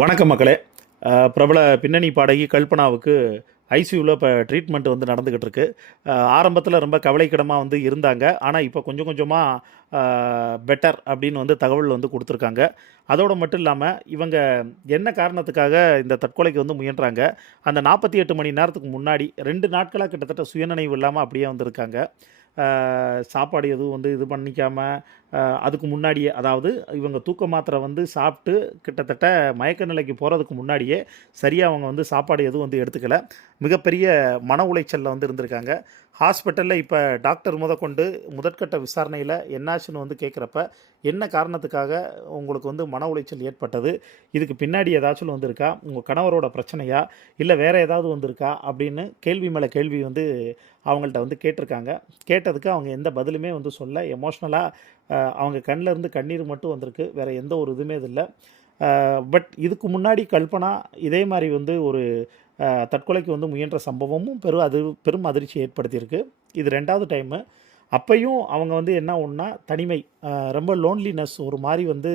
வணக்கம் மக்களே. பிரபல பின்னணி பாடகி கல்பனாவுக்கு ஐசியூவில் இப்போ ட்ரீட்மெண்ட் வந்து நடந்துக்கிட்டு இருக்கு. ஆரம்பத்தில் ரொம்ப கவலைக்கிடமாக வந்து இருந்தாங்க. ஆனால் இப்போ கொஞ்சம் கொஞ்சமாக பெட்டர் அப்படின்னு வந்து தகவல் வந்து கொடுத்துருக்காங்க. அதோடு மட்டும் இல்லாமல் இவங்க என்ன காரணத்துக்காக இந்த தற்கொலைக்கு வந்து முயன்றாங்க, அந்த 48 மணி நேரத்துக்கு முன்னாடி 2 நாட்களாக கிட்டத்தட்ட சுயநினைவு இல்லாமல் அப்படியே வந்திருக்காங்க. சாப்பாடு எதுவும் வந்து இது பண்ணிக்காம, அதுக்கு முன்னாடியே, அதாவது இவங்க தூக்க மாத்திரை வந்து சாப்பிட்டு கிட்டத்தட்ட மயக்க நிலைக்கு போகிறதுக்கு முன்னாடியே சரியாக அவங்க வந்து சாப்பாடு எதுவும் வந்து எடுத்துக்கல. மிகப்பெரிய மன உளைச்சலில் வந்து இருந்திருக்காங்க. ஹாஸ்பிட்டலில் இப்போ டாக்டர் முதற்கொண்டு முதற்கட்ட விசாரணையில் என்னாச்சுன்னு வந்து கேட்குறப்ப, என்ன காரணத்துக்காக உங்களுக்கு வந்து மன உளைச்சல் ஏற்பட்டது, இதுக்கு பின்னாடி ஏதாச்சும் வந்திருக்கா, உங்கள் கணவரோட பிரச்சனையா, இல்லை வேறு ஏதாவது வந்திருக்கா அப்படின்னு கேள்வி மேலே கேள்வி வந்து அவங்கள்ட்ட வந்து கேட்டிருக்காங்க. கேட்டதுக்கு அவங்க எந்த பதிலுமே வந்து சொல்ல, எமோஷ்னலாக அவங்க கண்ணில் இருந்து கண்ணீர் மட்டும் வந்திருக்கு. வேறு எந்த ஒரு இதுவுமே இது இல்லை. பட் இதுக்கு முன்னாடி கல்பனா இதே மாதிரி வந்து ஒரு தற்கொலைக்கு வந்து முயன்ற சம்பவமும் பெரும் அதிர்ச்சி ஏற்படுத்தியிருக்கு. இது 2வது டைமு. அப்பையும் அவங்க வந்து என்ன ஒன்றா தனிமை, ரொம்ப லோன்லினஸ், ஒரு மாதிரி வந்து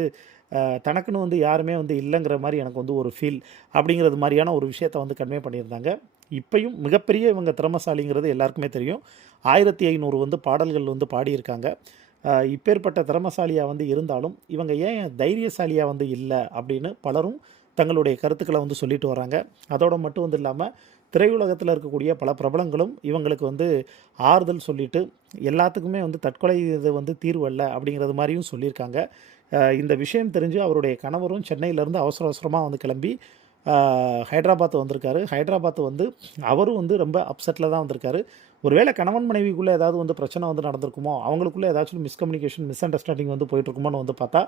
தனக்குன்னு வந்து யாருமே வந்து இல்லைங்கிற மாதிரி எனக்கு வந்து ஒரு ஃபீல் அப்படிங்கிறது மாதிரியான ஒரு விஷயத்தை வந்து கன்வே பண்ணியிருந்தாங்க. இப்பையும் மிகப்பெரிய இவங்க திறமசாலிங்கிறது எல்லாருக்குமே தெரியும். 1500 வந்து பாடல்கள் வந்து பாடியிருக்காங்க. இப்பேற்பட்ட திறமசாலியாக வந்து இருந்தாலும் இவங்க ஏன் தைரியசாலியாக வந்து இல்லை அப்படின்னு பலரும் தங்களுடைய கருத்துக்களை வந்து சொல்லிட்டு வராங்க. அதோடு மட்டும் வந்து இல்லாமல் திரையுலகத்தில் இருக்கக்கூடிய பல பிரபலங்களும் இவங்களுக்கு வந்து ஆறுதல் சொல்லிட்டு, எல்லாத்துக்குமே வந்து தற்கொலை இது வந்து தீர்வு அல்ல அப்படிங்கிறது மாதிரியும் சொல்லியிருக்காங்க. இந்த விஷயம் தெரிஞ்சு அவருடைய கணவரும் சென்னையிலேருந்து அவசர அவசரமாக வந்து கிளம்பி ஹைதராபாத் வந்திருக்காரு. ஹைதராபாத் வந்து அவரும் வந்து ரொம்ப அப்செட்டில் தான் வந்திருக்காரு. ஒருவேளை கணவன் மனைவிக்குள்ளே ஏதாவது வந்து பிரச்சனை வந்து நடந்திருக்குமோ, அவங்களுக்குள்ளே ஏதாச்சும் மிஸ்கம்யூனிகேஷன், மிஸ் அண்டர்ஸ்டாண்டிங் வந்து போயிட்டுருக்குமோன்னு வந்து பார்த்தா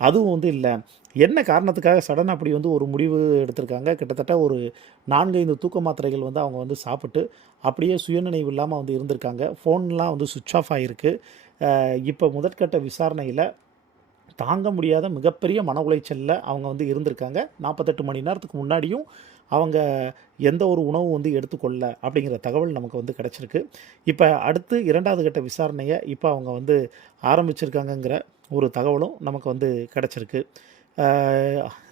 அதுவும் வந்து இல்லை. என்ன காரணத்துக்காக சடனாக அப்படி வந்து ஒரு முடிவு எடுத்திருக்காங்க. கிட்டத்தட்ட ஒரு 4, 5 தூக்க மாத்திரைகள் வந்து அவங்க வந்து சாப்பிட்டு அப்படியே சுயநினைவு இல்லாமல் வந்து இருந்திருக்காங்க. ஃபோன்லாம் வந்து சுவிட்ச் ஆஃப் ஆகிருக்கு. இப்போ முதற்கட்ட விசாரணையில் தாங்க முடியாத மிகப்பெரிய மன உளைச்சலில் அவங்க வந்து இருந்திருக்காங்க. 48 மணி நேரத்துக்கு முன்னாடியும் அவங்க எந்த ஒரு உணவும் வந்து எடுத்துக்கொள்ள அப்படிங்கிற தகவல் நமக்கு வந்து கிடச்சிருக்கு. இப்போ அடுத்து 2வது கட்ட விசாரணையை இப்போ அவங்க வந்து ஆரம்பிச்சிருக்காங்கங்கிற ஒரு தகவலும் நமக்கு வந்து கிடச்சிருக்கு.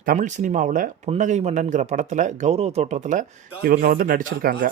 தமிழ் சினிமாவில் புன்னகை மன்னன்கிற படத்தில் கௌரவ தோற்றத்தில் இவங்க வந்து நடிச்சிருக்காங்க.